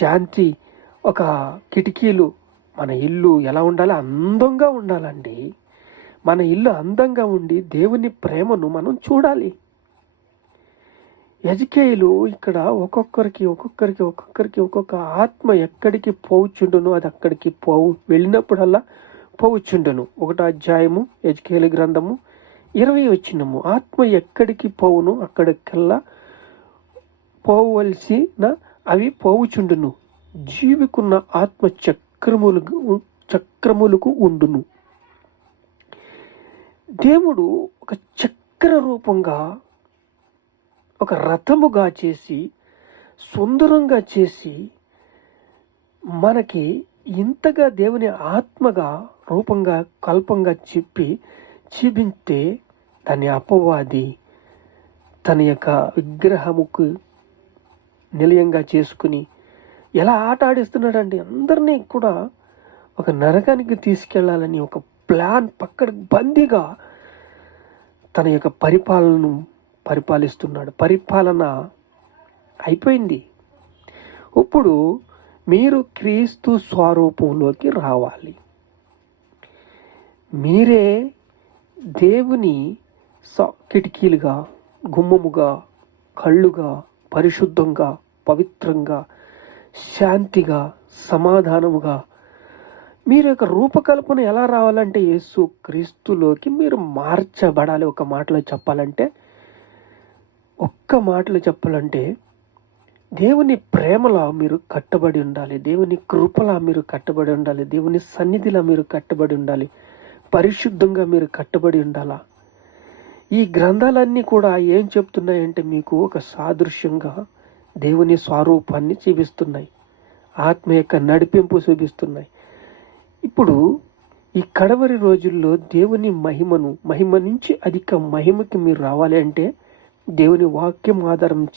శాంతి, ఒక కిటికీలు. మన ఇల్లు ఎలా ఉండాలి? అందంగా ఉండాలండి. మన ఇల్లు అందంగా ఉండి దేవుని ప్రేమను మనం చూడాలి. యెజ్కేలు ఇక్కడ ఒక్కొక్కరికి ఒక్కొక్క ఆత్మ ఎక్కడికి పోవుచుండును అది అక్కడికి వెళ్ళినప్పుడల్లా పోవుచుండును. 1వ అధ్యాయము యెజ్కేలు గ్రంథము 20 వచనము. ఆత్మ ఎక్కడికి పోవును అక్కడికల్లా పోవలసిన అవి పోవుచుండును. జీవికున్న ఆత్మ చక్రములకు ఉండును. దేవుడు ఒక చక్ర రూపంగా, ఒక రథముగా చేసి, సుందరంగా చేసి, మనకి ఇంతగా దేవుని ఆత్మగా రూపంగా కల్పంగా చూపిస్తే దాన్ని అపవాది తన యొక్క విగ్రహముకు నిలయంగా చేసుకుని ఎలా ఆట ఆడిస్తున్నాడండి. అందరినీ కూడా ఒక నరకానికి తీసుకెళ్లాలని ఒక ప్లాన్ పక్కన బందీగా తన యొక్క పరిపాలనను పరిపాలిస్తున్నాడు. పరిపాలన అయిపోయింది. ఇప్పుడు మీరు క్రీస్తు స్వరూపంలోకి రావాలి. మీరే దేవుని కిటికీలుగా, గుమ్మముగా, కళ్ళుగా, పరిశుద్ధంగా, పవిత్రంగా, శాంతిగా, సమాధానముగా మీరు యొక్క రూపకల్పన ఎలా రావాలంటే యేసు క్రీస్తులోకి మీరు మార్చబడాలి. ఒక్క మాటలో చెప్పాలంటే దేవుని ప్రేమలా మీరు కట్టబడి ఉండాలి. దేవుని కృపలా మీరు కట్టబడి ఉండాలి. దేవుని సన్నిధిలా మీరు కట్టబడి ఉండాలి. పరిశుద్ధంగా మీరు కట్టబడి ఉండాలా. ఈ గ్రంథాలన్నీ కూడా ఏం చెప్తున్నాయంటే మీకు ఒక సాదృశ్యంగా దేవుని స్వరూపాన్ని చూపిస్తున్నాయి. ఆత్మ యొక్క నడిపింపు చూపిస్తున్నాయి. ఇప్పుడు ఈ కడవరి రోజుల్లో దేవుని మహిమ నుంచి అధిక మహిమకి మీరు రావాలి అంటే దేవుని వాక్యం ఆధారం